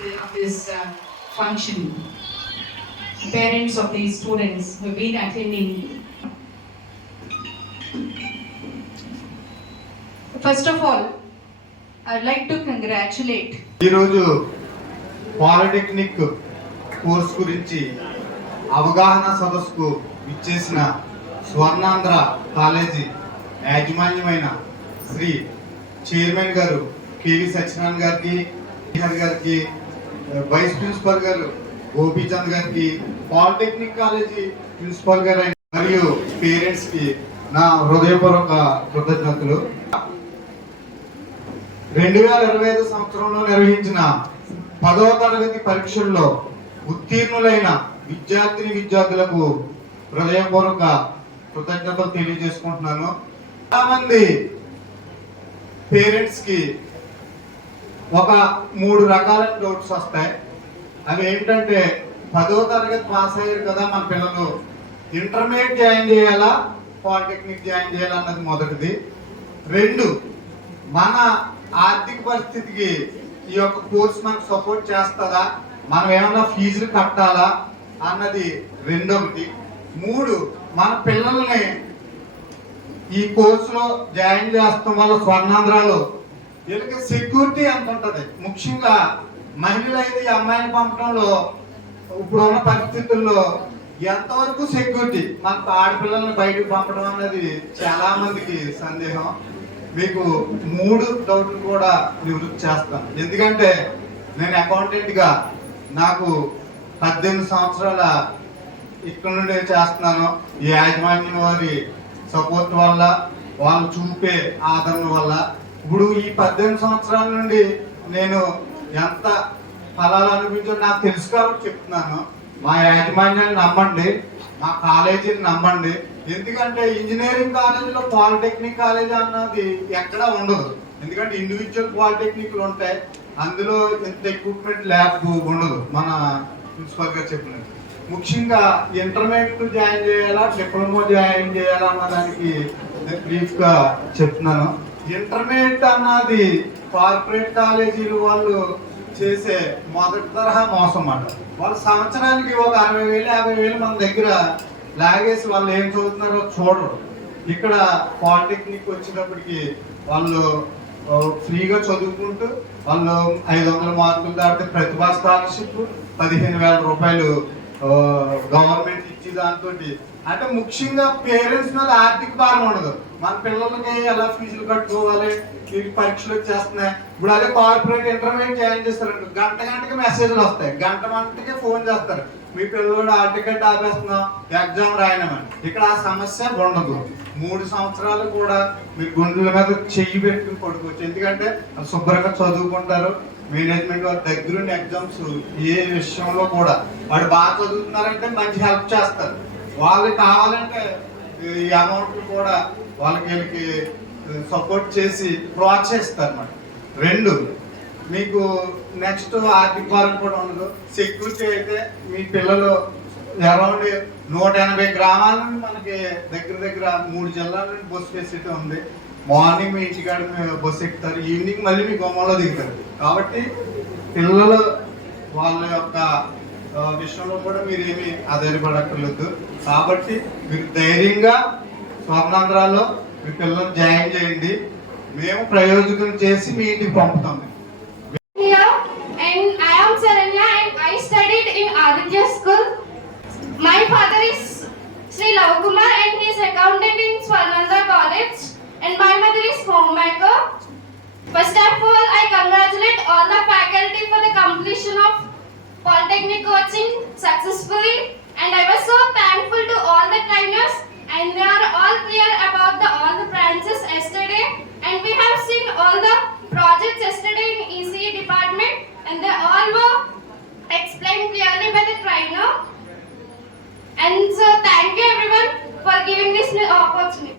of this function. Parents of these students who have been attending. First of all, I'd like to congratulate. ఈరోజు polytechnic course గురించి అవగాహన సదస్సుకు ఇచ్చేసిన Swarnandhra college యాజమాన్యమైన Shri chairman గారు KV Satyanarayana గారికి vice principal గారు గోపీచంద్ గారికి పాలిటెక్నిక్ కాలేజీ ప్రిన్సిపల్ గారు మరియు పేరెంట్స్ కి నా హృదయపూర్వక కృతజ్ఞతలు. 2025 సంవత్సరంలో నిర్వహించిన 10వ తరగతి పరీక్షల్లో ఉత్తీర్ణులైన విద్యార్థులకు హృదయపూర్వక కృతజ్ఞతలు తెలియజేసుకుంటున్నాను. చాలా మంది పేరెంట్స్ కి ఒక 3 రకాల డౌట్స్ వస్తాయి. అవి ఏంటంటే 10వ తరగతి పాస్ అయ్యారు కదా మన పిల్లలు, ఇంటర్మీడియట్ జాయిన్ చేయాలా పాలిటెక్నిక్ జాయిన్ చేయాలా అన్నది మొదటిది. 2, మన ఆర్థిక పరిస్థితికి ఈ యొక్క కోర్స్ మనకు సపోర్ట్ చేస్తుందా, మనం ఏమైనా ఫీజులు కట్టాలా అన్నది రెండవది. 3, మన పిల్లల్ని ఈ కోర్సులో జాయిన్ చేస్తాం వల్ల స్వర్ణాంధ్రాలో వీళ్ళకి సెక్యూరిటీ ఎంత ఉంటుంది. ముఖ్యంగా మహిళలు అయితే ఈ అమ్మాయిని పంపడంలో ఇప్పుడున్న పరిస్థితుల్లో ఎంతవరకు సెక్యూరిటీ, మనకు ఆడపిల్లల్ని బయటకు పంపడం అనేది చాలా మందికి సందేహం. మీకు 3 డౌట్లు కూడా నివృత్తి చేస్తాను. ఎందుకంటే నేను అకౌంటెంట్ గా నాకు 18 సంవత్సరాల ఇక్కడ నుండి చేస్తున్నాను. ఈ యాజమాన్యం వారి సపోర్ట్ వల్ల, వాళ్ళు చూపే ఆదరణ వల్ల ఇప్పుడు ఈ 18 సంవత్సరాల నుండి నేను ఎంత ఫలాలు అనిపించో నాకు తెలుసు కాబట్టి చెప్తున్నాను. మా యాజమాన్యాన్ని నమ్మండి, మా కాలేజీని నమ్మండి. ఎందుకంటే ఇంజనీరింగ్ కాలేజీలో పాలిటెక్నిక్ కాలేజీ అన్నది ఎక్కడా ఉండదు. ఎందుకంటే ఇండివిజువల్ పాలిటెక్నిక్లు ఉంటాయి, అందులో ఇంత ఎక్విప్మెంట్ ల్యాబ్ ఉండదు. మన ప్రిన్సిపల్ గారు చెప్పినట్టు ముఖ్యంగా ఇంటర్మీడియట్ జాయిన్ చేయాలా డిప్లొమా జాయిన్ చేయాలా అన్నదానికి బ్రీఫ్ గా చెప్తున్నాను. ఇంటర్మీడియట్ అన్నది కార్పొరేట్ కాలేజీలు వాళ్ళు చేసే మొదటి తరహా మోసం అన్నమాట. వాళ్ళు సంవత్సరానికి ఒక 60,000 50,000 మన దగ్గర లాగేసి వాళ్ళు ఏం చదువుతున్నారో చూడరు. ఇక్కడ పాలిటెక్నిక్ వచ్చినప్పటికి వాళ్ళు ఫ్రీగా చదువుకుంటూ వాళ్ళు 500 మార్కులు దాటితే ప్రతిభా స్కాలర్షిప్ 15,000 రూపాయలు గవర్నమెంట్ ఇచ్చి దాంతో అంటే ముఖ్యంగా పేరెంట్స్ మీద ఆర్థిక భారం ఉండదు. మన పిల్లలకి ఎలా ఫీజులు కట్టుకోవాలి, వీటికి పరీక్షలు వచ్చేస్తున్నాయి. ఇప్పుడు అదే కార్పొరేట్ ఇంటర్మీడియట్ జాయిన్ చేస్తారంట, గంటకి మెసేజ్లు వస్తాయి, గంటకి ఫోన్ చేస్తారు, మీ పిల్లలు ఆ టికెట్ ఆపేస్తున్నాం ఎగ్జామ్ రాయనమని. ఇక్కడ ఆ సమస్య ఉండదు. 3 సంవత్సరాలు కూడా మీరు గుండెల మీద చెయ్యి పెట్టుకుని పడుకోవచ్చు. ఎందుకంటే శుభ్రంగా చదువుకుంటారు. మేనేజ్మెంట్ వారి దగ్గరుండి ఎగ్జామ్స్ ఏ విషయంలో కూడా వాడు బాగా చదువుతున్నారంటే మంచి హెల్ప్ చేస్తారు. వాళ్ళకి కావాలంటే ఈ అమౌంట్ కూడా వీళ్ళకి సపోర్ట్ చేసి ప్రోత్సహిస్తారు అన్నమాట. 2, మీకు నెక్స్ట్ ఆర్థిక భారం కూడా ఉండదు. సెక్యూరిటీ అయితే మీ పిల్లలు అరౌండ్ 180 గ్రామాల నుండి మనకి దగ్గర 3 జిల్లాల నుండి బస్సు ఫెసిలిటీ ఉంది. మార్నింగ్ మీ ఇంటికాడ బస్సు ఎక్కుతారు, ఈవినింగ్ మళ్ళీ మీ గుమ్మంలో దిగుతారు. కాబట్టి పిల్లలు వాళ్ళ యొక్క విషయంలో కూడా మీరు ఏమి ఆధారపడక్కర్లేదు. కాబట్టి మీరు ధైర్యంగా స్వర్ణాంధ్రాలో మీ పిల్లల్ని జాయిన్ చేయండి. మేము ప్రయోజకం చేసి మీ ఇంటికి పంపుతాం. My father is Sri Lavkumar and he is accountant in Swarnandra College and my mother is homemaker. First of all, I congratulate all the faculty for the completion of Polytechnic coaching successfully and I was so thankful to all the trainers and they are all clear about all the branches yesterday and we have seen all the projects yesterday in ECE department and they all were explained clearly by the trainer. And so thank you everyone for giving this opportunity.